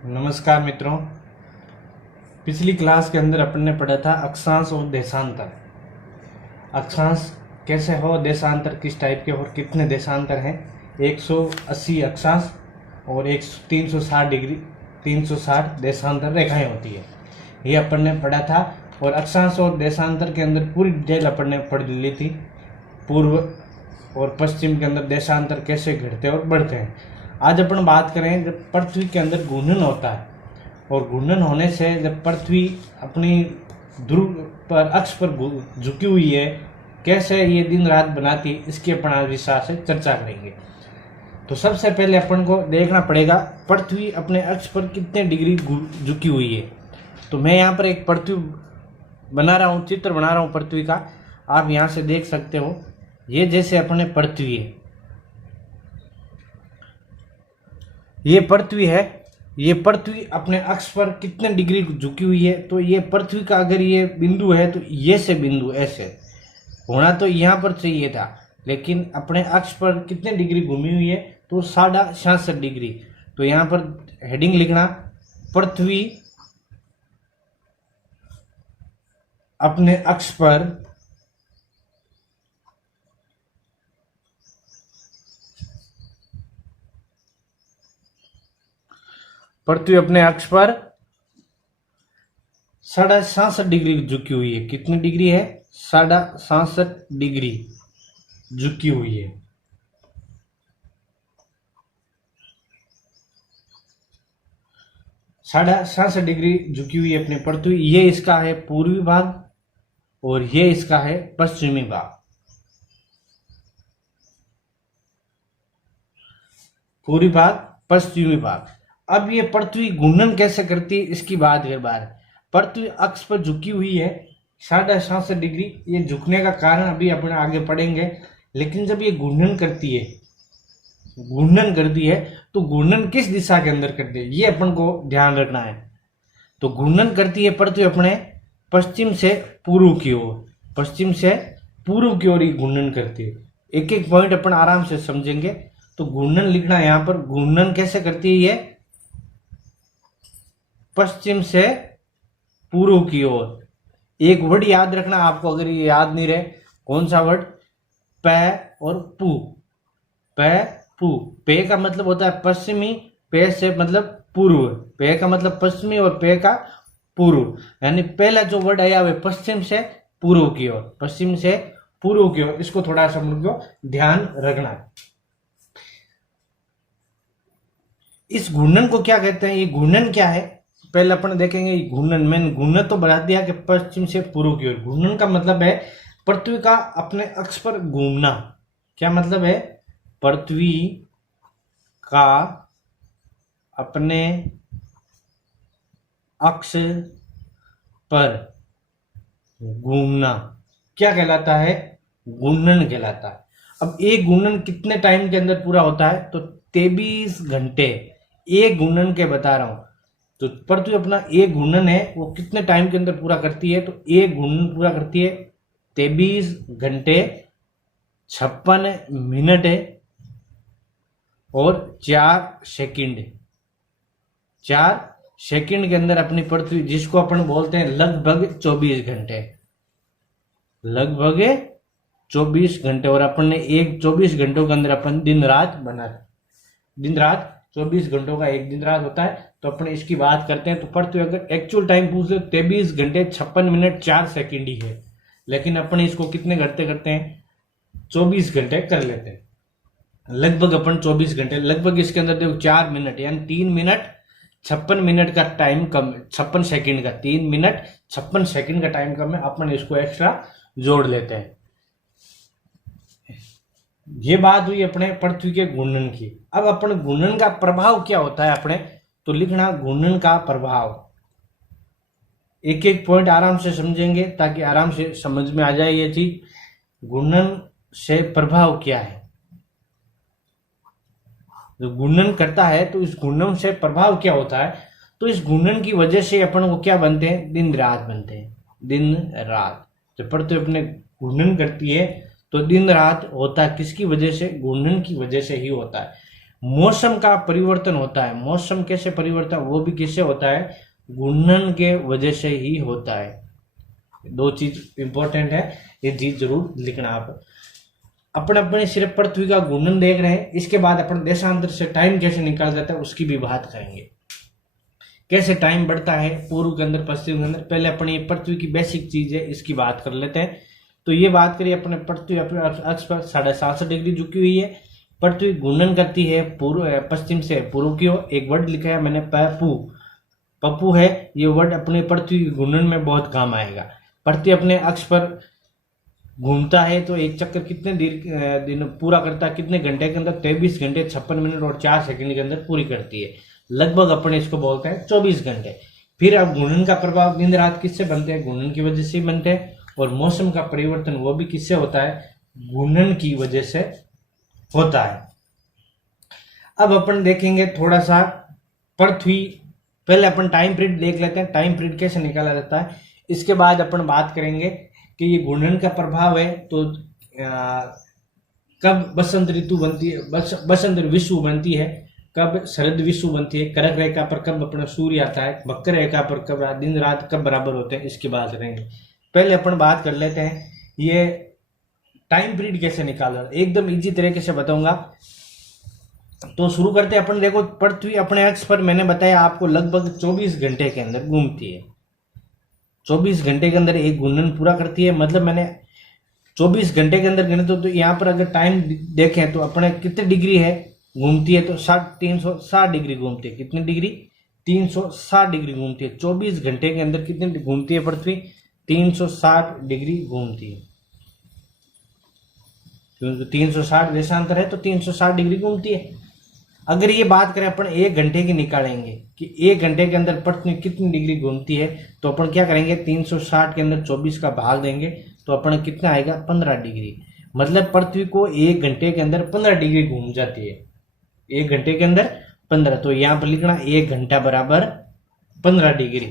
नमस्कार मित्रों। पिछली क्लास के अंदर अपन ने पढ़ा था अक्षांश और देशांतर। अक्षांश कैसे हो, देशांतर किस टाइप के और कितने देशांतर हैं। 180 अक्षांश और 360 डिग्री 360 देशांतर रेखाएं होती है, ये अपन ने पढ़ा था। और अक्षांश और देशांतर के अंदर पूरी डिटेल अपन ने पढ़ ली थी। पूर्व और पश्चिम के अंदर देशांतर कैसे घटते और बढ़ते हैं। आज अपन बात करें जब पृथ्वी के अंदर घूर्णन होता है और घूर्णन होने से जब पृथ्वी अपनी ध्रुव पर अक्ष पर झुकी हुई है, कैसे ये दिन रात बनाती है, इसकी अपन आज विस्तार से चर्चा करेंगे। तो सबसे पहले अपन को देखना पड़ेगा पृथ्वी अपने अक्ष पर कितने डिग्री झुकी हुई है। तो मैं यहाँ पर एक पृथ्वी बना रहा हूँ, चित्र बना रहा हूँ पृथ्वी का। आप यहाँ से देख सकते हो, ये जैसे अपने पृथ्वी है, ये पृथ्वी है। ये पृथ्वी अपने अक्ष पर कितने डिग्री झुकी हुई है। तो ये पृथ्वी का अगर ये बिंदु है तो ये से बिंदु ऐसे होना तो यहाँ पर चाहिए था, लेकिन अपने अक्ष पर कितने डिग्री घूमी हुई है तो 66.5 डिग्री। तो यहाँ पर हेडिंग लिखना, पृथ्वी अपने अक्ष पर पृथ्वी अपने अक्ष पर 66.5 डिग्री झुकी हुई है। कितनी डिग्री है? 66.5 डिग्री झुकी हुई है। साढ़े 66 डिग्री झुकी हुई है अपने पृथ्वी। ये इसका है पूर्वी भाग और ये इसका है पश्चिमी भाग। पूर्वी भाग, पश्चिमी भाग। अब ये पृथ्वी घूर्णन कैसे करती है इसकी बात है बार। पृथ्वी अक्ष पर झुकी हुई है 66.5 डिग्री। ये झुकने का कारण अभी अपन आगे पढ़ेंगे, लेकिन जब ये घूर्णन करती है तो घूर्णन किस दिशा के अंदर करती है ये अपन को ध्यान रखना है। तो घूर्णन करती है पृथ्वी अपने पश्चिम से पूर्व की ओर, पश्चिम से पूर्व की ओर ही घूर्णन करती है। एक एक पॉइंट अपन आराम से समझेंगे। तो घूर्णन लिखना यहाँ पर, घूर्णन कैसे करती है, ये पश्चिम से पूर्व की ओर। एक वर्ड याद रखना आपको, अगर ये याद नहीं रहे, कौन सा वर्ड? पै और पू। पै पू। पे का मतलब होता है पश्चिमी, पे से मतलब पूर्व। पे का मतलब पश्चिमी और पे का पूर्व, यानी पहला जो वर्ड आया हुआ पश्चिम से पूर्व की ओर, पश्चिम से पूर्व की ओर। इसको थोड़ा सा मुझको ध्यान रखना। इस घूर्णन को क्या कहते हैं? ये घूर्णन क्या है पहले अपन देखेंगे। घूर्णन, मैंने घूर्णन तो बढ़ा दिया कि पश्चिम से पूर्व की ओर। घूर्णन का मतलब है पृथ्वी का अपने अक्ष पर घूमना। क्या मतलब है? पृथ्वी का अपने अक्ष पर घूमना क्या कहलाता है? घूर्णन कहलाता है। अब एक घूर्णन कितने टाइम के अंदर पूरा होता है? तो 23 घंटे। एक घूर्णन के बता रहा हूं। तो पृथ्वी अपना एक घूर्णन है वो कितने टाइम के अंदर पूरा करती है? तो एक घूर्णन पूरा करती है 23 घंटे 56 मिनट और 4 सेकंड। 4 सेकंड के अंदर अपनी पृथ्वी, जिसको अपन बोलते हैं लगभग 24 घंटे, लगभग 24 घंटे। और अपन ने एक 24 घंटों के अंदर अपन दिन रात बना, दिन रात 24 घंटों का एक दिन रात होता है। तो अपन इसकी बात करते हैं। तो पृथ्वी अगर एक्चुअल टाइम पूछ लो 23 घंटे 56 मिनट 4 सेकंड ही है, लेकिन अपन इसको कितने घंटे करते हैं? 24 घंटे कर लेते हैं। लगभग अपन 24 घंटे, लगभग इसके अंदर देखो 4 मिनट यानी 3 मिनट 56 मिनट का टाइम कम, 56 सेकंड का, 3 मिनट 56 सेकंड का टाइम कम है, अपन इसको एक्स्ट्रा जोड़ लेते हैं। ये बात हुई अपने पृथ्वी के घूर्णन की। अब अपन घूर्णन का प्रभाव क्या होता है अपने, तो लिखना घूर्णन का प्रभाव। एक एक पॉइंट आराम से समझेंगे ताकि आराम से समझ में आ जाए ये चीज। घूर्णन से प्रभाव क्या है? जो घूर्णन करता है तो इस घूर्णन से प्रभाव क्या होता है? तो इस घूर्णन की वजह से अपन को क्या बनते हैं? दिन रात बनते हैं। दिन रात। जब पृथ्वी अपने घूर्णन करती है तो दिन रात होता है किसकी वजह से? घूर्णन की वजह से ही होता है। मौसम का परिवर्तन होता है। मौसम कैसे परिवर्तन, वो भी किससे होता है, घूर्णन के वजह से ही होता है। दो चीज इंपॉर्टेंट है, ये चीज जरूर लिखना आप। अपन अपने सिर्फ पृथ्वी का घूर्णन देख रहे हैं, इसके बाद अपन देशांतर से टाइम कैसे निकाल जाता है उसकी भी बात करेंगे, कैसे टाइम बढ़ता है पूर्व के अंदर पश्चिम के अंदर। पहले अपने पृथ्वी की बेसिक चीज है इसकी बात कर लेते हैं। तो ये बात करिए, अपने पृथ्वी अपने अक्ष पर 67.5 डिग्री झुकी हुई है। पृथ्वी घूर्णन करती है पूर्व पश्चिम से पूर्व की ओर। एक वर्ड लिखा है मैंने पप्पू है, ये वर्ड अपने पृथ्वी घूर्णन में बहुत काम आएगा। पृथ्वी अपने अक्ष पर घूमता है तो एक चक्कर कितने दिन पूरा करता है, कितने घंटे के अंदर, 23 घंटे 56 मिनट और 4 सेकंड के अंदर पूरी करती है। लगभग अपने इसको बोलते हैं 24 घंटे। फिर अब घूर्णन का प्रभाव दिन रात किससे बनते हैं, घूर्णन की वजह से बनते हैं। और मौसम का परिवर्तन वो भी किससे होता है, घूर्णन की वजह से होता है। अब अपन देखेंगे थोड़ा सा पृथ्वी, पहले अपन टाइम पीरियड देख लेते हैं, टाइम पीरियड कैसे निकाला जाता है। इसके बाद अपन बात करेंगे कि ये घूर्णन का प्रभाव है तो कब बसंत ऋतु बनती है, बसंत विषुव बनती है, कब शरद विषुव बनती है, कर्क रेखा पर कब अपना सूर्य आता है, मकर रेखा पर कब दिन रात कब बराबर होते हैं, इसकी बात करेंगे। पहले अपन बात कर लेते हैं ये टाइम पीरियड कैसे निकाला, एकदम इजी तरीके से बताऊंगा। तो शुरू करते हैं अपन। देखो पृथ्वी अपने अक्ष पर मैंने बताया आपको लगभग 24 घंटे के अंदर घूमती है। 24 घंटे के अंदर एक घूर्णन पूरा करती है। मतलब मैंने 24 घंटे के अंदर गणित तो यहाँ पर अगर टाइम देखें तो अपने कितने डिग्री है घूमती है, तो 360 डिग्री घूमती है। कितनी डिग्री, 360 डिग्री घूमती है। 24 घंटे के अंदर कितनी घूमती है पृथ्वी, 360 डिग्री घूमती है। क्योंकि 360 देशांतर है तो 360 डिग्री घूमती है। अगर ये बात करें अपन 1 घंटे की निकालेंगे कि 1 घंटे के अंदर पृथ्वी कितनी डिग्री घूमती है, तो अपन क्या करेंगे 360 के अंदर 24 का भाग देंगे तो अपन कितना आएगा 15 डिग्री। मतलब पृथ्वी को 1 घंटे के अंदर 15 डिग्री घूम जाती है। 1 घंटे के अंदर 15, तो यहां पर लिखना 1 घंटा बराबर 15 डिग्री।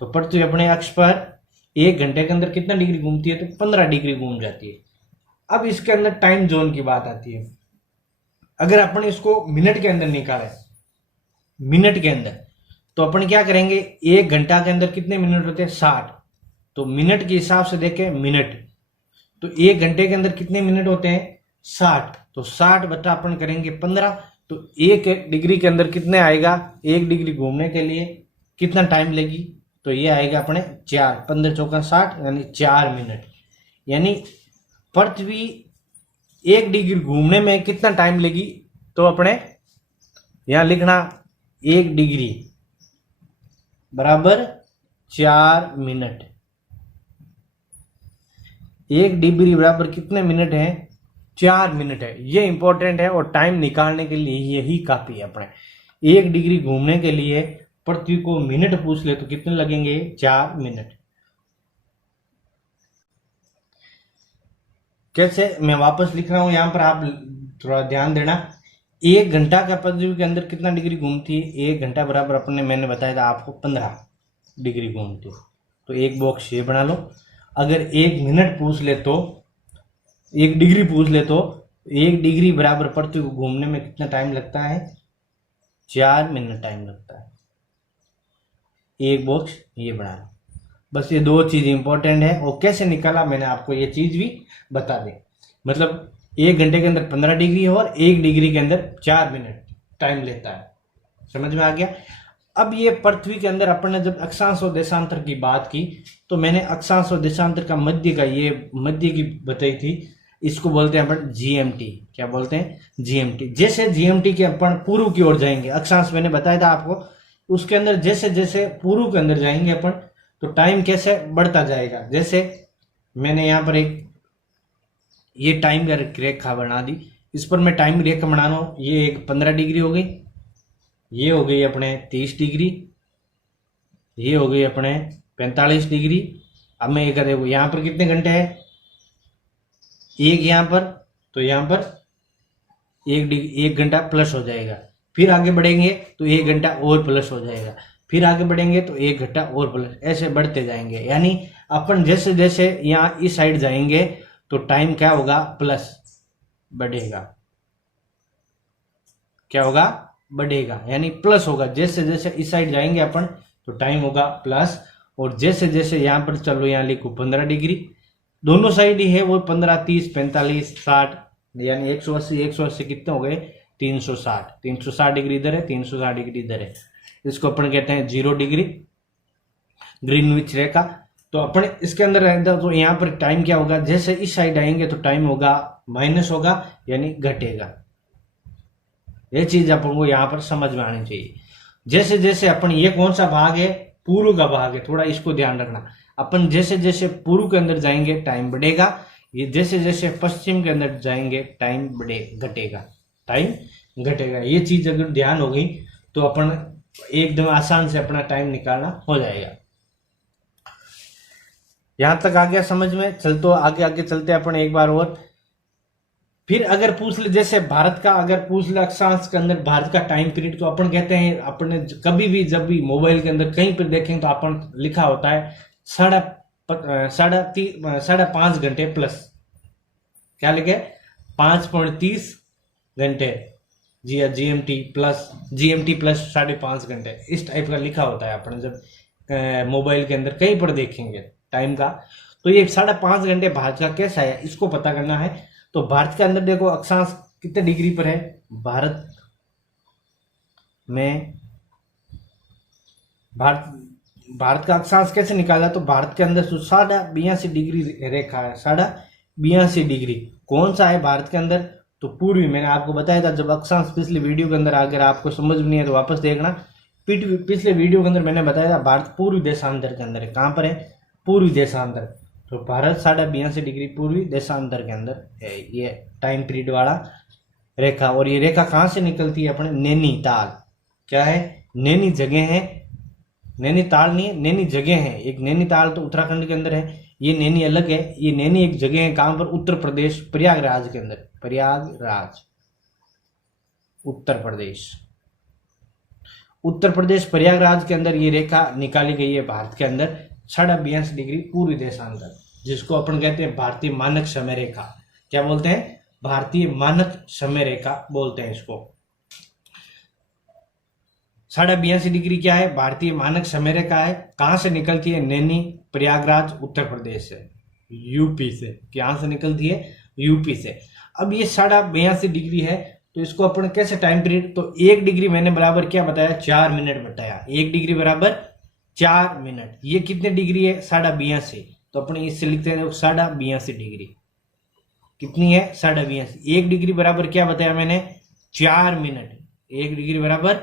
तो पृथ्वी अपने अक्ष पर 1 घंटे के अंदर कितना डिग्री घूमती है, तो 15 डिग्री घूम जाती है। अब इसके अंदर टाइम जोन की बात आती है। अगर अपन इसको मिनट के अंदर निकालें, मिनट के अंदर, तो अपन क्या करेंगे 1 घंटा के अंदर कितने मिनट होते हैं 60, तो मिनट के हिसाब से देखें मिनट, तो 1 घंटे के अंदर कितने मिनट होते हैं 60, तो 60 बटा अपन करेंगे 15, तो 1 डिग्री के अंदर कितने आएगा, 1 डिग्री घूमने के लिए कितना टाइम लेगी, तो ये आएगा अपने 4, 15 चौका 60 यानी 4 मिनट। यानी पृथ्वी 1 डिग्री घूमने में कितना टाइम लेगी, तो अपने यहां लिखना 1 डिग्री बराबर 4 मिनट। 1 डिग्री बराबर कितने मिनट है, 4 मिनट है। ये इंपॉर्टेंट है और टाइम निकालने के लिए यही काफी है। अपने 1 डिग्री घूमने के लिए पृथ्वी को मिनट पूछ ले तो कितने लगेंगे 4 मिनट। कैसे, मैं वापस लिख रहा हूं यहां पर, आप थोड़ा ध्यान देना। 1 घंटा का पृथ्वी के अंदर कितना डिग्री घूमती है, 1 घंटा बराबर अपने मैंने बताया था आपको 15 डिग्री घूमती है, तो एक बॉक्स ये बना लो। अगर 1 मिनट पूछ ले तो 1 डिग्री पूछ ले तो 1 डिग्री बराबर पृथ्वी को घूमने में कितना टाइम लगता है, 4 मिनट टाइम लगता है। एक बॉक्स ये बना लो। बस ये 2 चीज इंपॉर्टेंट है। और कैसे निकाला मैंने आपको ये चीज भी बता दें। मतलब 1 घंटे के अंदर 15 डिग्री है और 1 डिग्री के अंदर 4 मिनट टाइम लेता है। समझ में आ गया। अब ये पृथ्वी के अंदर अपन ने जब अक्षांश और देशांतर की बात की, तो मैंने अक्षांश और देशांतर का मध्य का ये मध्य की बताई थी, इसको बोलते हैं अपन जीएमटी। क्या बोलते हैं, जीएमटी। जैसे जीएमटी के अपन पूर्व की ओर जाएंगे, अक्षांश मैंने बताया था आपको, उसके अंदर जैसे जैसे पूर्व के अंदर जाएंगे अपन तो टाइम कैसे बढ़ता जाएगा। जैसे मैंने यहाँ पर एक ये टाइम रेखा बना दी, इस पर मैं टाइम रेखा बना रहा हूं। ये एक 15 डिग्री हो गई, ये हो गई अपने 30 डिग्री, ये हो गई अपने 45 डिग्री। अब मैं एक देखो यहाँ पर कितने घंटे है, 1 यहाँ पर, तो यहाँ पर 1 घंटा प्लस हो जाएगा। फिर आगे बढ़ेंगे तो 1 घंटा और प्लस हो जाएगा, फिर आगे बढ़ेंगे तो 1 घंटा और प्लस, ऐसे बढ़ते जाएंगे। यानी अपन जैसे जैसे यहाँ इस साइड जाएंगे तो टाइम क्या होगा, प्लस बढ़ेगा। क्या होगा, बढ़ेगा, यानी प्लस होगा। जैसे जैसे इस साइड जाएंगे अपन तो टाइम होगा प्लस, और जैसे जैसे यहाँ पर चलो, यहाँ लिखो 15 डिग्री, दोनों साइड ही है वो 15, 30, 45, 60, यानी 180, 180 कितने हो गए, 360। 360 डिग्री इधर है, 360 डिग्री इधर है। इसको अपन कहते हैं 0 डिग्री, ग्रीनविच रेखा। तो अपन इसके अंदर रहता तो यहाँ पर टाइम क्या होगा, जैसे इस साइड आएंगे तो टाइम होगा माइनस होगा, यानी घटेगा। ये चीज अपन को यहाँ पर समझ में आनी चाहिए। जैसे जैसे अपन, ये कौन सा भाग है, पूर्व का भाग है, थोड़ा इसको ध्यान रखना। अपन जैसे जैसे पूर्व के अंदर जाएंगे टाइम बढ़ेगा, ये जैसे जैसे पश्चिम के अंदर जाएंगे टाइम घटेगा, टाइम घटेगा। ये चीज अगर ध्यान हो गई तो अपन एकदम आसान से अपना टाइम निकालना हो जाएगा। यहां तक आ गया समझ में? चल तो आगे आगे चलते हैं अपन एक बार और। फिर अगर पूछ ले, जैसे भारत का अगर पूछ ले अक्षांश के अंदर भारत का टाइम पीरियड, तो अपन कहते हैं, अपने कभी भी जब भी मोबाइल के अंदर कहीं पर देखेंगे तो अपन लिखा होता है 5.5 घंटे प्लस, क्या लिखे, 5.30 घंटे, जी या जीएमटी प्लस 5.5 घंटे, इस टाइप का लिखा होता है अपन जब मोबाइल के अंदर कहीं पर देखेंगे टाइम का। तो ये 5.5 घंटे भारत का कैसा है, इसको पता करना है। तो भारत के अंदर देखो अक्षांश कितने डिग्री पर है, भारत का अक्षांश कैसे निकाला, तो भारत के अंदर 82.5 डिग्री रेखा है, 82.5 डिग्री। कौन सा है भारत के अंदर, तो पूर्वी। मैंने आपको बताया था जब अक्षांश पिछले वीडियो के अंदर, अगर आपको समझ नहीं है तो वापस देखना। पिछले वीडियो के अंदर मैंने बताया था भारत पूर्वी देशांतर के अंदर है। कहां पर है, पूर्वी देशांतर। तो भारत 82.5 डिग्री पूर्वी देशांतर के अंदर है ये टाइम पीरियड वाला रेखा। और ये रेखा कहां से निकलती है, अपने नैनीताल, क्या है, नैनी जगह है, नैनीताल नहीं है, नैनी जगह है। एक नैनीताल तो उत्तराखंड के अंदर है, ये नैनी अलग है। ये नैनी एक जगह है, कहां पर, उत्तर प्रदेश, प्रयागराज के अंदर, प्रयागराज, उत्तर प्रदेश प्रयागराज के अंदर ये रेखा निकाली गई है भारत के अंदर, 82.5 डिग्री पूर्वी देशांतर, जिसको अपन कहते हैं भारतीय मानक समय रेखा। क्या बोलते हैं, भारतीय मानक समय रेखा बोलते हैं इसको। 82.5 डिग्री क्या है, भारतीय मानक समय रेखा है। कहां से निकलती है, नैनी, प्रयागराज, उत्तर प्रदेश से, यूपी से। कहां से निकलती है, यूपी से। अब ये 82.5 डिग्री है, तो इसको अपन कैसे टाइम पीरियड, तो 1 डिग्री मैंने बराबर क्या बताया, 4 मिनट बताया। 1 डिग्री बराबर 4 मिनट। ये कितने डिग्री है, 82.5। तो अपन इससे लिखते हैं 82.5 डिग्री। कितनी है, 82.5। 1 डिग्री बराबर क्या बताया मैंने, 4 मिनट। 1 डिग्री बराबर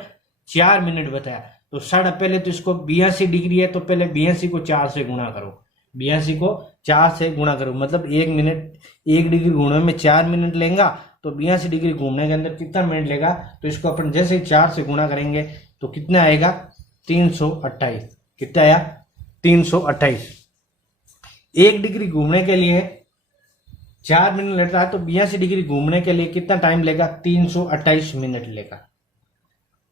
4 मिनट बताया। तो पहले तो इसको 82 डिग्री है, तो पहले 82 को 4 से गुणा करो। 82 को 4 से गुणा करो, मतलब 1 मिनट, 1 डिग्री घूमने में 4 मिनट लेगा, तो 82 डिग्री घूमने के अंदर कितना मिनट लेगा। तो इसको अपन जैसे 4 से गुणा करेंगे तो कितना आएगा, 328। कितना आया, 328। 1 डिग्री घूमने के लिए 4 मिनट लगता है, तो 82 डिग्री घूमने के लिए कितना टाइम लेगा, 328 मिनट लेगा।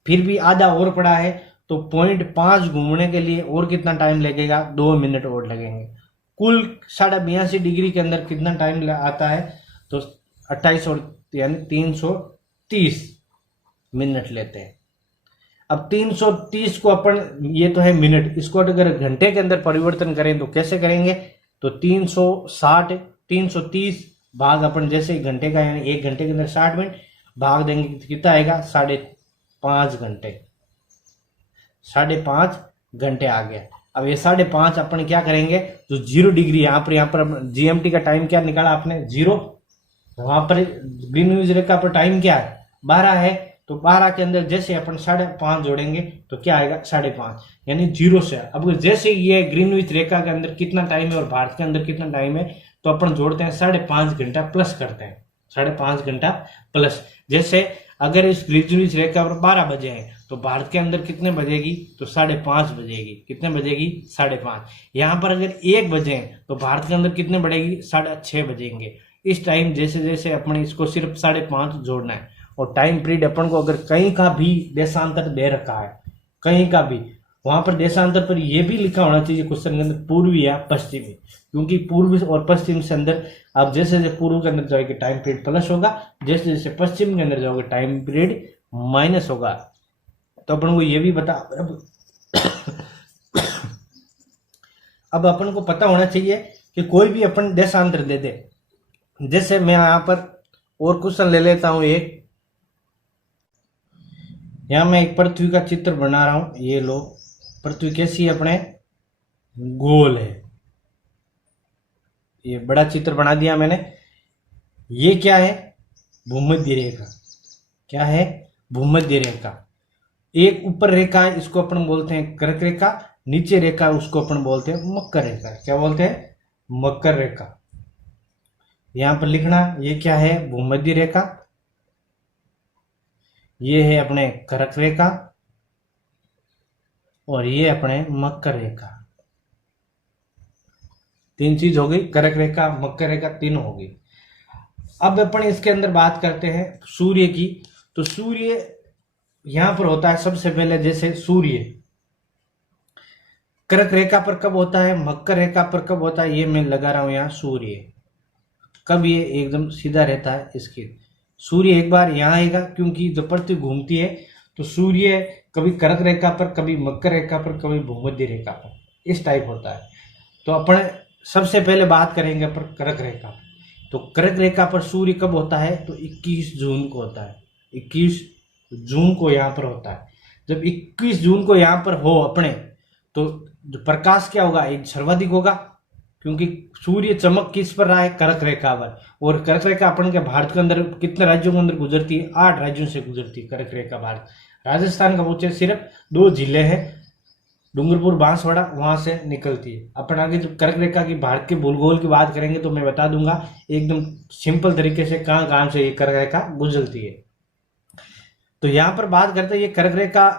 फिर भी आधा और पड़ा है, तो 0.5 घूमने के लिए और कितना टाइम लगेगा, 2 मिनट और लगेंगे। कुल 82.5 डिग्री के अंदर कितना टाइम आता है, तो 28 और यानी 330 मिनट लेते हैं। अब 330 को अपन, ये तो है मिनट, इसको अगर घंटे के अंदर परिवर्तन करें तो कैसे करेंगे, तो 330 भाग अपन जैसे घंटे का, यानी 1 घंटे के अंदर 60 मिनट भाग देंगे, कितना आएगा, 5.5 घंटे। 5.5 घंटे आ गया। अब ये 5.5 अपन क्या करेंगे, तो 0 डिग्री यहाँ पर जीएमटी का टाइम क्या निकाला आपने, 0। वहां पर ग्रीनविच रेखा पर टाइम क्या है, 12 है। तो 12 के अंदर जैसे अपन 5.5 जोड़ेंगे तो क्या आएगा, 5.5, यानी 0 से। अब जैसे ये ग्रीनविच रेखा के अंदर कितना टाइम है और भारत के अंदर कितना टाइम है, तो अपन जोड़ते हैं 5.5 घंटा प्लस करते हैं, 5.5 घंटा प्लस। जैसे अगर इस ग्रीनविच रेखा पर 12 बजे हैं, तो भारत के अंदर कितने बजेगी, तो 5.5 बजेगी। कितने बजेगी, 5.5। यहाँ पर अगर 1 बजे हैं, तो भारत के अंदर कितने बढ़ेगी, 6:30 बजेंगे। इस टाइम जैसे जैसे अपन इसको सिर्फ 5.5 जोड़ना है। और टाइम पीरियड अपन को अगर कहीं का भी देशांतर दे रखा है, कहीं का भी, वहां पर देशांतर पर यह भी लिखा होना चाहिए क्वेश्चन के अंदर, पूर्वी या पश्चिमी। क्योंकि पूर्व और पश्चिम से अंदर आप जैसे जैसे पूर्व के अंदर जाओगे टाइम पीरियड प्लस होगा, जैसे जैसे पश्चिम के अंदर जाओगे टाइम पीरियड माइनस होगा। तो अपन को ये भी बता अब अपन को पता होना चाहिए कि कोई भी अपन देशांतर दे दे। जैसे मैं यहाँ पर और क्वेश्चन ले लेता हूं एक। यहाँ मैं एक पृथ्वी का चित्र बना रहा हूं। ये लो, पृथ्वी कैसी है अपने, गोल है। ये बड़ा चित्र बना दिया मैंने। ये क्या है, भूमध्य रेखा। क्या है, भूमध्य रेखा। एक ऊपर रेखा है, इसको अपन बोलते हैं कर्क रेखा। नीचे रेखा उसको अपन बोलते हैं मकर रेखा। क्या बोलते हैं, मकर रेखा। यहां पर लिखना, ये क्या है, भूमध्य रेखा। ये है अपने कर्क रेखा और ये अपने मकर रेखा। तीन चीज हो गई, कर्क रेखा, मकर रेखा, तीन हो गई। अब अपन इसके अंदर बात करते हैं सूर्य की। तो सूर्य यहां पर होता है सबसे पहले, जैसे सूर्य कर्क रेखा पर कब होता है, मकर रेखा पर कब होता है, ये मैं लगा रहा हूं यहां सूर्य। कब ये एकदम सीधा रहता है, इसके सूर्य एक बार यहां आएगा, क्योंकि जब पृथ्वी घूमती है तो सूर्य कभी कर्क रेखा पर, कभी मकर रेखा पर, कभी भूमध्य रेखा पर, इस टाइप होता है। तो अपन सबसे पहले बात करेंगे अपन कर्क रेखा। तो कर्क रेखा पर सूर्य कब होता है, तो 21 जून को होता है। 21 जून को यहाँ पर होता है। जब 21 जून को यहाँ पर हो अपने, तो जो प्रकाश क्या होगा, एक सर्वाधिक होगा, क्योंकि सूर्य चमक किस पर रहा है, कर्क रेखा पर। और कर्क रेखा अपन के भारत के अंदर कितने राज्यों के अंदर गुजरती है, 8 राज्यों से गुजरती है कर्क रेखा भारत। राजस्थान का पूछे सिर्फ 2 जिले हैं, डूंगरपुर, बांसवाड़ा, वहां से निकलती है। अपन आगे जब कर्क रेखा की भारत के भूगोल की बात करेंगे तो मैं बता दूंगा एकदम सिंपल तरीके से कहां कहां से ये कर्क रेखा गुजरती है। तो यहां पर बात करते हैं, ये कर्क रेखा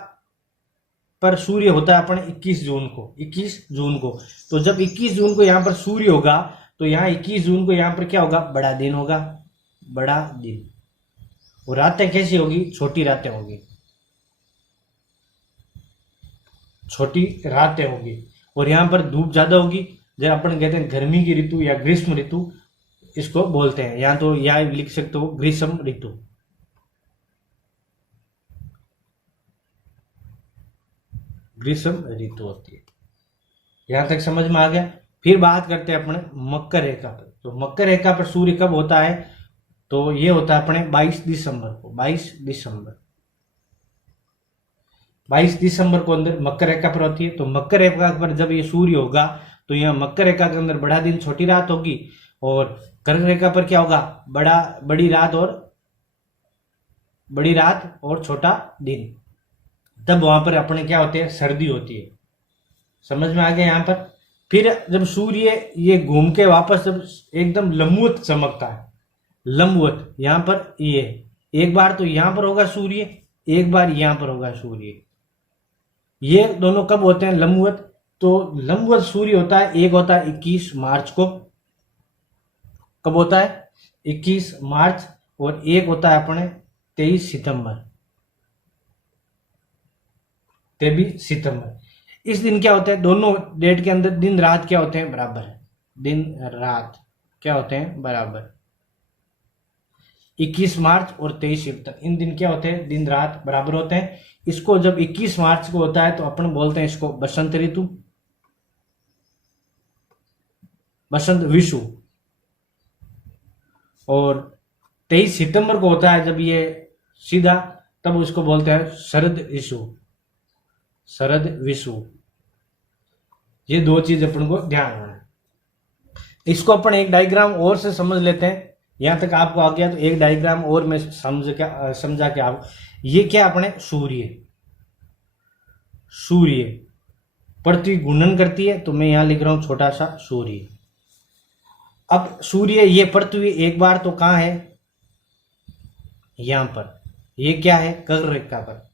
पर सूर्य होता है अपन 21 जून को। 21 जून को, तो जब 21 जून को यहाँ पर सूर्य होगा, तो यहाँ 21 जून को यहाँ पर क्या होगा, बड़ा दिन होगा, बड़ा दिन। और रातें कैसी होगी, छोटी रातें होगी, छोटी रातें होगी। और यहाँ पर धूप ज्यादा होगी, जब अपन कहते हैं गर्मी की ऋतु या ग्रीष्म ऋतु इसको बोलते हैं। यहाँ तो यहाँ लिख सकते हो ग्रीष्म ऋतु। ग्रीष्म ऋतु होती है। यहां तक समझ में आ गया। फिर बात करते हैं अपने मकर रेखा पर। तो मकर रेखा पर सूर्य कब होता है, तो ये होता है अपने 22 दिसंबर को। 22 दिसंबर को अंदर मकर रेखा पर होती है। तो मकर रेखा पर जब ये सूर्य होगा, तो यहाँ मकर रेखा के अंदर बड़ा दिन छोटी रात होगी, और कर्क रेखा पर क्या होगा, बड़ी रात और छोटा दिन। तब वहां पर अपने क्या होते हैं, सर्दी होती है। समझ में आ गया यहाँ पर। फिर जब सूर्य ये घूम के वापस जब एकदम लंबवत चमकता है, लंबवत, यहाँ पर ये एक बार तो यहाँ पर होगा सूर्य, एक बार यहाँ पर होगा सूर्य। ये दोनों कब होते हैं, लंबवत। तो लंबवत सूर्य होता है, एक होता है 21 मार्च को। कब होता है, 21 मार्च। और एक होता है अपने 23 सितंबर। 23 सितंबर। इस दिन क्या होता है, दोनों डेट के अंदर दिन रात क्या होते हैं, बराबर है। दिन रात क्या होते हैं, बराबर। 21 मार्च और 23 सितंबर, इन दिन क्या होते हैं, दिन रात बराबर होते हैं। इसको जब 21 मार्च को होता है तो अपन बोलते हैं इसको बसंत ऋतु, बसंत विषु। और 23 सितंबर को होता है जब ये सीधा, तब उसको बोलते हैं शरद ऋतु, शरद विषु। ये दो चीज अपन को ध्यान रखना है। इसको अपन एक डायग्राम और से समझ लेते हैं। यहां तक आपको आ गया तो एक डायग्राम और मैं समझा के आप, ये क्या अपने सूर्य पृथ्वी घूर्णन करती है, तो मैं यहां लिख रहा हूं छोटा सा सूर्य। अब सूर्य ये पृथ्वी एक बार तो कहां है, यहां पर। ये क्या है, कर्क रेखा पर।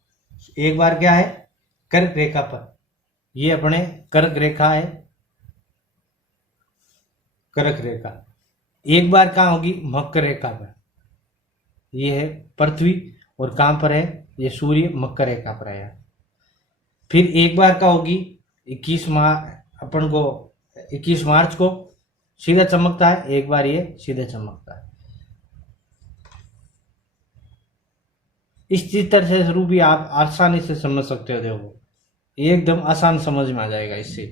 एक बार क्या है, कर्क रेखा पर। ये अपने कर्क रेखा है, कर्क रेखा। एक बार कहां होगी, मकर रेखा पर। ये है पृथ्वी, और कहां पर है, ये सूर्य मकर रेखा पर है। फिर एक बार का होगी 21 मार्च को सीधा चमकता है, एक बार ये सीधा चमकता है। इस चित्र से शुरू भी आप आसानी से समझ सकते हो। देखो एकदम आसान समझ में आ जाएगा इससे।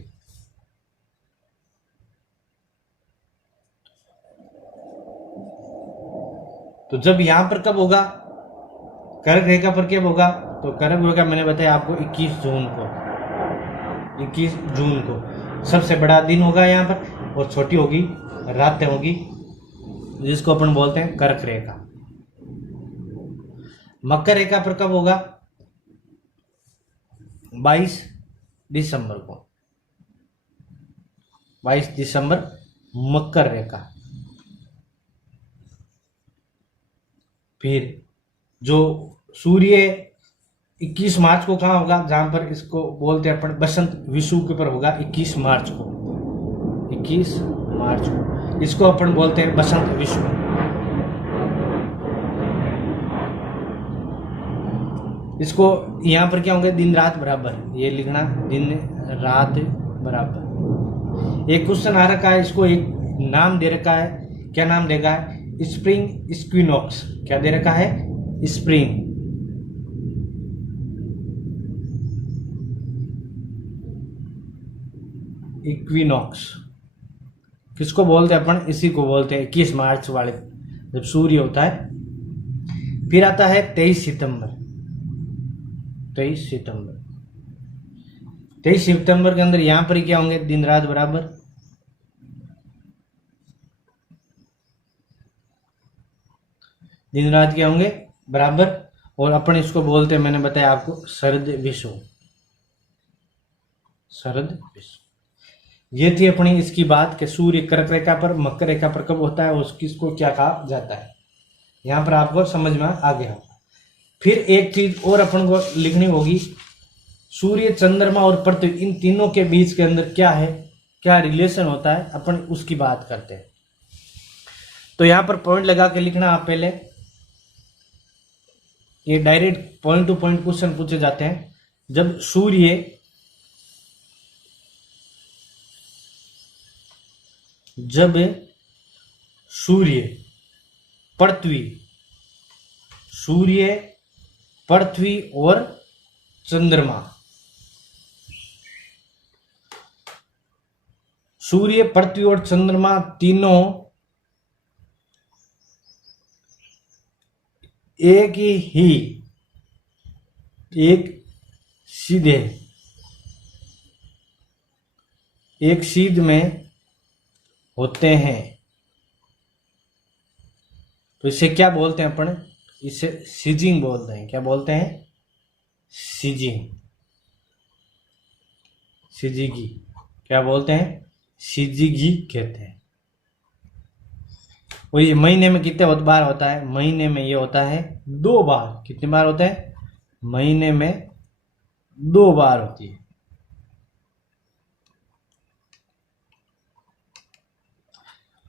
तो जब यहां पर कब होगा, कर्क रेखा पर कब होगा, तो कर्क रेखा मैंने बताया आपको 21 जून को, 21 जून को सबसे बड़ा दिन होगा यहाँ पर, और छोटी होगी रातें होगी, जिसको अपन बोलते हैं कर्क रेखा। मकर रेखा पर कब होगा, 22 दिसंबर को, 22 दिसंबर मकर रेखा। फिर जो सूर्य 21 मार्च को कहाँ होगा, जहां पर इसको बोलते हैं अपन बसंत विषुव के ऊपर होगा 21 मार्च को, 21 मार्च को इसको अपन बोलते हैं बसंत विषुव। इसको यहाँ पर क्या होंगे, दिन रात बराबर, ये लिखना दिन रात बराबर। एक क्वेश्चन आ रखा है, इसको एक नाम दे रखा है, क्या नाम देगा है, स्प्रिंग इक्विनॉक्स। क्या दे रखा है, स्प्रिंग इक्विनॉक्स। किसको बोलते हैं अपन, इसी को बोलते हैं 21 मार्च वाले जब सूर्य होता है। फिर आता है 23 सितंबर, 23 सितंबर, 23 सितंबर के अंदर यहां पर क्या होंगे, दिन रात बराबर। दिन रात क्या होंगे, बराबर। और अपन इसको बोलते हैं, मैंने बताया आपको, शरद विषुव, शरद विषुव। ये थी अपनी इसकी बात कि सूर्य कर्क रेखा पर मकर रेखा पर कब होता है, उसकी इसको क्या कहा जाता है। यहां पर आपको समझ में आ गया होगा। फिर एक चीज और अपन को लिखनी होगी, सूर्य चंद्रमा और पृथ्वी इन तीनों के बीच के अंदर क्या है, क्या रिलेशन होता है, अपन उसकी बात करते हैं। तो यहां पर पॉइंट लगा के लिखना आप पहले, ये direct point two point question पूछे जाते हैं। जब सूर्य पृथ्वी और चंद्रमा, सूर्य पृथ्वी और चंद्रमा तीनों एक सीध में होते हैं। तो इसे क्या बोलते हैं अपन, इसे सीजिंग बोलते हैं। क्या बोलते हैं, सिजिगी। क्या बोलते हैं, सिजिगी कहते हैं। और ये महीने में कितने बार होता है, महीने में ये होता है 2 बार। कितनी बार होता है, महीने में 2 बार होती है।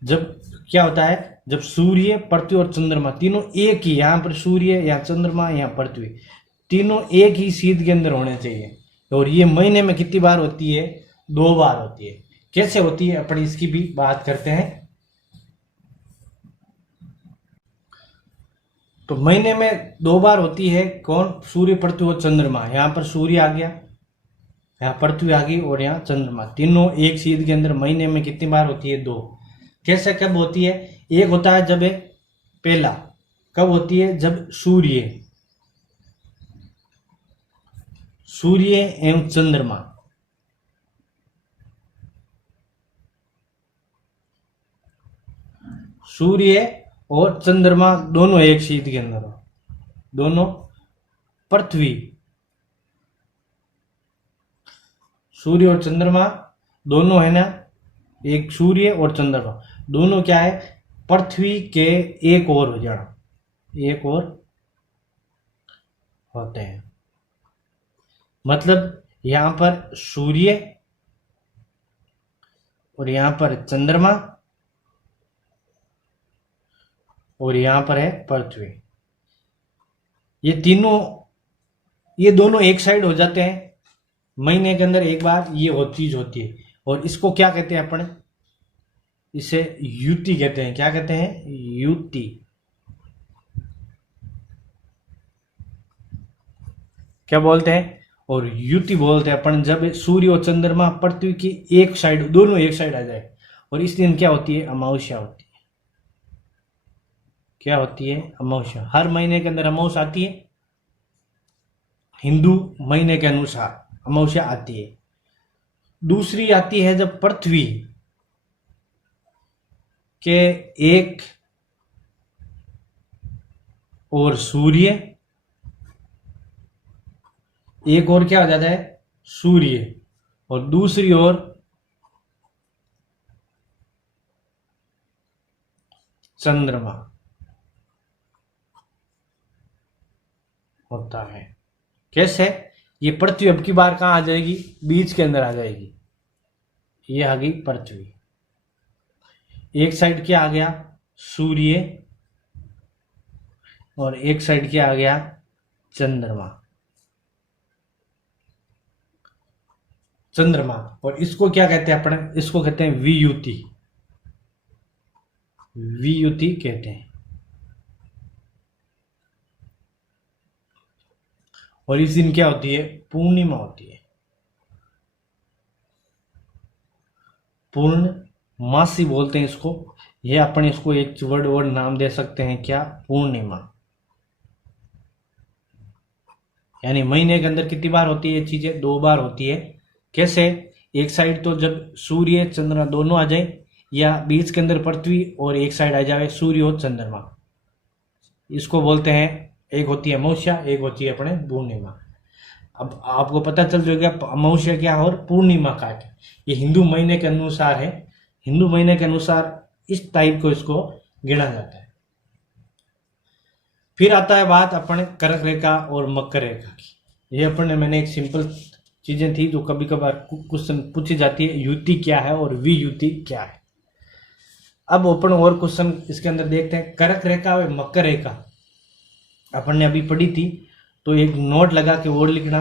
जब क्या होता है, जब सूर्य पृथ्वी और चंद्रमा तीनों एक ही, यहां पर सूर्य, यहाँ चंद्रमा, यहाँ पृथ्वी, तीनों एक ही सीध के अंदर होने चाहिए। और ये महीने में कितनी बार होती है, 2 बार होती है। कैसे होती है, अपन इसकी भी बात करते हैं। तो महीने में 2 बार होती है, कौन, सूर्य पृथ्वी और चंद्रमा। यहाँ पर सूर्य आ गया, यहाँ पृथ्वी आ गई, और यहाँ चंद्रमा, तीनों एक सीध के अंदर महीने में कितनी बार होती है, 2। कैसे कब होती है, एक होता है जब पहला कब होती है, जब सूर्य एवं चंद्रमा, सूर्य और चंद्रमा दोनों एक सीध के अंदर हो, दोनों पृथ्वी, सूर्य और चंद्रमा दोनों है ना, एक सूर्य और चंद्रमा दोनों क्या है, पृथ्वी के एक और हो जाना, एक और होते हैं। मतलब यहां पर सूर्य और यहां पर चंद्रमा और यहां पर है पृथ्वी, ये दोनों एक साइड हो जाते हैं। महीने के अंदर एक बार ये चीज होती है, और इसको क्या कहते हैं अपन, इसे युति कहते हैं। क्या कहते हैं, युति। क्या बोलते हैं, और युति बोलते हैं अपन जब सूर्य और चंद्रमा पृथ्वी की एक साइड, दोनों एक साइड आ जाए, और इस दिन क्या होती है, अमावस्या होती है। क्या होती है, अमावस्या। हर महीने के अंदर अमावस्या आती है, हिंदू महीने के अनुसार अमावस्या आती है। दूसरी आती है जब पृथ्वी के एक और सूर्य, एक और क्या हो जाता है, सूर्य, और दूसरी ओर चंद्रमा होता है। कैसे, ये पृथ्वी अब की बार कहां आ जाएगी, बीच के अंदर आ जाएगी। ये आ गई पृथ्वी, एक साइड क्या आ गया, सूर्य, और एक साइड क्या आ गया, चंद्रमा। चंद्रमा, और इसको क्या कहते हैं अपन, इसको कहते हैं वियुति, वियुति कहते हैं। और इस दिन क्या होती है, पूर्णिमा होती है। पूर्णमासी बोलते हैं इसको। ये अपन इसको एक वर्ड नाम दे सकते हैं, क्या, पूर्णिमा। यानी महीने के अंदर कितनी बार होती है ये चीजें, 2 बार होती है। कैसे, एक साइड तो जब सूर्य चंद्रमा दोनों आ जाए, या बीच के अंदर पृथ्वी और एक साइड आ जाए सूर्य और चंद्रमा, इसको बोलते हैं, एक होती है अमावस्या, एक होती है अपने पूर्णिमा। अब आपको पता चल जाएगा अमावस्या क्या और पूर्णिमा का क्या। ये हिंदू महीने के अनुसार है, हिंदू महीने के अनुसार इस टाइप को इसको गिना जाता है। फिर आता है बात अपने कर्क रेखा और मकर रेखा की। ये अपने, मैंने एक सिंपल चीजें थी जो कभी कभार क्वेश्चन पूछी जाती है, युति क्या है और वियुति क्या है। अब अपन और क्वेश्चन इसके अंदर देखते हैं। कर्क रेखा और मकर रेखा अपन ने अभी पढ़ी थी, तो एक नोट लगा के और लिखना,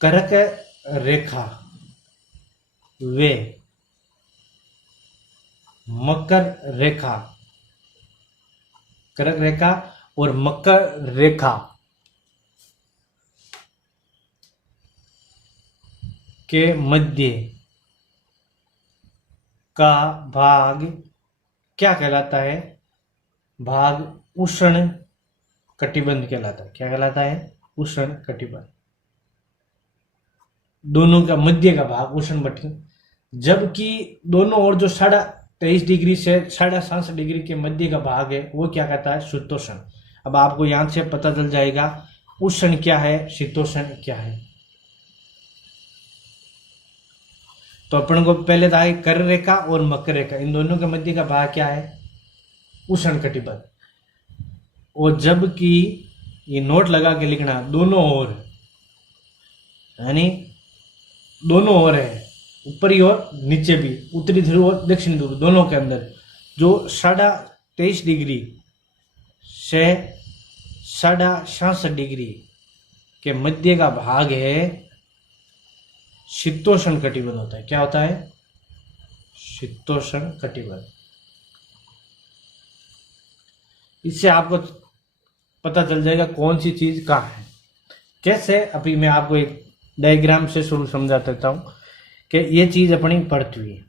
कर्क रेखा वे मकर रेखा, कर्क रेखा और मकर रेखा के मध्य का भाग क्या कहलाता है, भाग उष्ण कटिबंध कहलाता है। क्या कहलाता है, उष्ण कटिबंध। दोनों का मध्य का भाग उष्ण कटिबंध, जबकि दोनों ओर जो 23.5 डिग्री से 67.5 डिग्री के मध्य का भाग है वो क्या कहता है, शीतोष्ण। अब आपको यहां से पता चल जाएगा उष्ण क्या है, शीतोष्ण क्या है। तो अपन को पहले था कर्क रेखा और मकर रेखा, इन दोनों के मध्य का भाग क्या है, उष्ण कटिबंध। और जबकि ये नोट लगा के लिखना, दोनों ओर, यानी दोनों ओर है, ऊपरी और नीचे भी, उत्तरी ध्रुव और दक्षिणी ध्रुव दोनों के अंदर जो 23.5 डिग्री से 67.5 डिग्री के मध्य का भाग है, शीतोष्ण कटिबंध होता है। क्या होता है, शीतोष्ण कटिबंध। इससे आपको पता चल जाएगा कौन सी चीज कहाँ है। कैसे, अभी मैं आपको एक डायग्राम से शुरू समझा देता हूं कि ये चीज अपनी पृथ्वी है,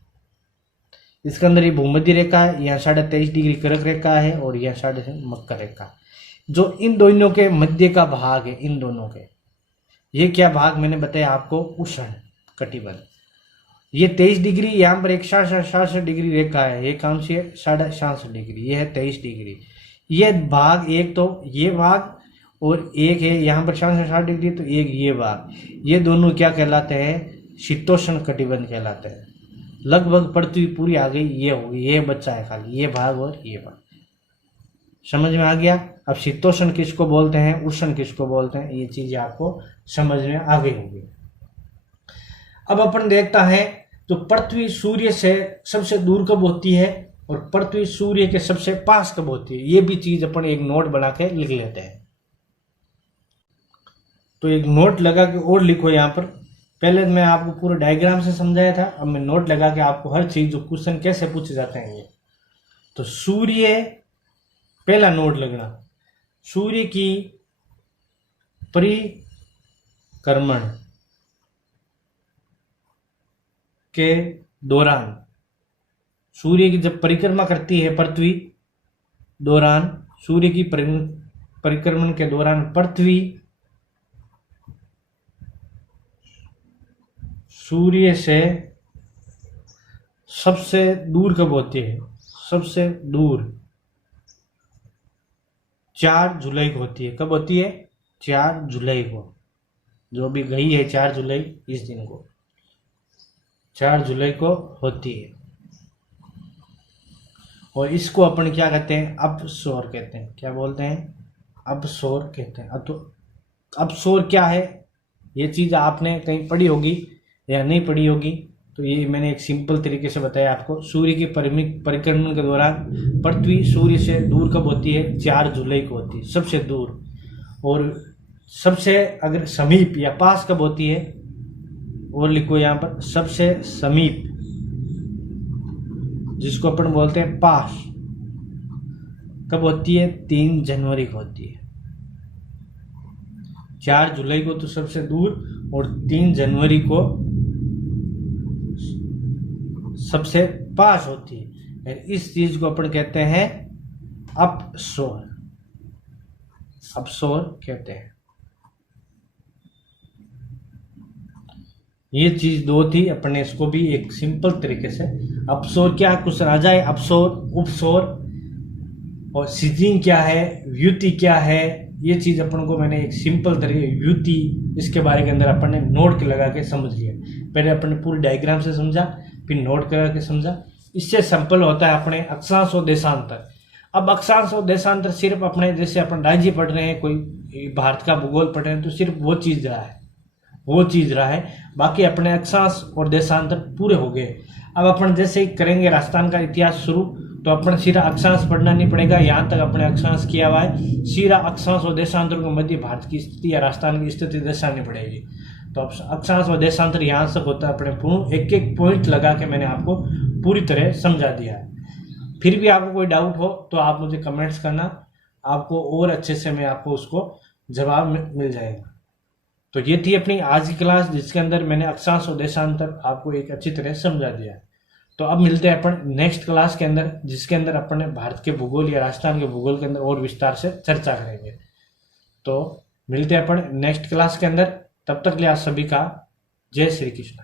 इसके अंदर ये भूमध्य रेखा है, यहाँ 23.5 डिग्री कर्क रेखा है और यहाँ 3.5 मकर रेखा। जो इन दोनों के मध्य का भाग है, इन दोनों के, ये क्या भाग मैंने बताया आपको, उष्ण कटिबंध। ये 23 डिग्री, यहाँ पर एक 66 डिग्री रेखा है, ये कौन सी है, 66 डिग्री, ये है 23 डिग्री। ये भाग एक, तो ये भाग, और एक है यहाँ पर 66 डिग्री, तो एक ये भाग, ये दोनों क्या कहलाते हैं, शीतोष्ण कटिबंध कहलाते हैं। लगभग पृथ्वी पूरी आ गई, ये होगी, ये बच्चा है खाली, ये भाग और ये भाग। समझ में आ गया। अब शीतोष्ण किसको बोलते हैं, उष्ण किसको बोलते हैं, ये चीज आपको समझ में आ गई होगी। अब अपन देखता है जो पृथ्वी सूर्य से सबसे दूर कब होती है और पृथ्वी सूर्य के सबसे पास कब होती है, ये भी चीज अपन एक नोट बना के लिख लेते हैं। तो एक नोट लगा के और लिखो यहाँ पर। पहले मैं आपको पूरे डायग्राम से समझाया था, अब मैं नोट लगा के आपको हर चीज जो क्वेश्चन कैसे पूछे जाते हैं ये। तो सूर्य, पहला नोट लगना, सूर्य की परिक्रमण के दौरान, सूर्य की जब परिक्रमा करती है पृथ्वी दौरान, सूर्य की परिक्रमण के दौरान पृथ्वी सूर्य से सबसे दूर कब होती है? सबसे दूर 4 जुलाई को होती है। कब होती है? 4 जुलाई को। जो भी गई है 4 जुलाई, इस दिन को 4 जुलाई को होती है। और इसको अपन क्या कहते हैं? अपसौर कहते हैं। क्या बोलते हैं? अपसौर कहते हैं। अब तो अपसौर क्या है, ये चीज आपने कहीं पढ़ी होगी या नहीं पढ़ी होगी, तो ये मैंने एक सिंपल तरीके से बताया आपको। सूर्य की परिक्रमण के दौरान पृथ्वी सूर्य से दूर कब होती है? 4 जुलाई को होती है, सबसे दूर। और सबसे अगर समीप या पास कब होती है? और लिखो यहाँ पर, सबसे समीप, जिसको अपन बोलते हैं पास, कब होती है? 3 जनवरी को होती है। 4 जुलाई को तो सबसे दूर, और 3 जनवरी को सबसे पास होती है। इस चीज को अपन कहते हैं अपसौर। अपसौर कहते हैं। ये चीज 2 थी, अपने इसको भी एक सिंपल तरीके से, अपसौर क्या कुछ आ जाए, अपसौर, उपसौर, और सीजन क्या है, व्युति क्या है, ये चीज अपन को मैंने एक सिंपल तरीके, व्युति, इसके बारे के अंदर अपन ने नोट लगा के समझ लिया। पहले अपन ने पूरी डायग्राम से समझा, फिर नोट करा के समझा। इससे सिंपल होता है अपने अक्षांश और देशांतर। अब अक्षांश और देशांतर सिर्फ अपने, जैसे अपन राज्य पढ़ रहे हैं, कोई भारत का भूगोल पढ़ रहे हैं, तो सिर्फ वो चीज रहा है, बाकी अपने अक्षांश और देशांतर पूरे हो गए। अब अपन जैसे ही करेंगे राजस्थान का इतिहास शुरू, तो अपन सीधा अक्षांश पढ़ना नहीं पड़ेगा, यहाँ तक अपने अक्षांश किया हुआ है। सीधा अक्षांश और देशांतर के मध्य भारत की स्थिति या राजस्थान की स्थिति दर्शानी पड़ेगी। तो अब अक्षांश और देशांतर यहाँ तक होता है अपने पूर्ण, एक एक पॉइंट लगा के मैंने आपको पूरी तरह समझा दिया है। फिर भी आपको कोई डाउट हो तो आप मुझे कमेंट्स करना, आपको और अच्छे से मैं आपको उसको जवाब मिल जाएगा। तो ये थी अपनी आज की क्लास, जिसके अंदर मैंने अक्षांश और देशांतर आपको एक अच्छी तरह समझा दिया है। तो अब मिलते हैं अपन नेक्स्ट क्लास के अंदर, जिसके अंदर अपन भारत के भूगोल या राजस्थान के भूगोल के अंदर और विस्तार से चर्चा करेंगे। तो मिलते हैं अपन नेक्स्ट क्लास के अंदर, तब तक लिए आप सभी का जय श्री कृष्ण।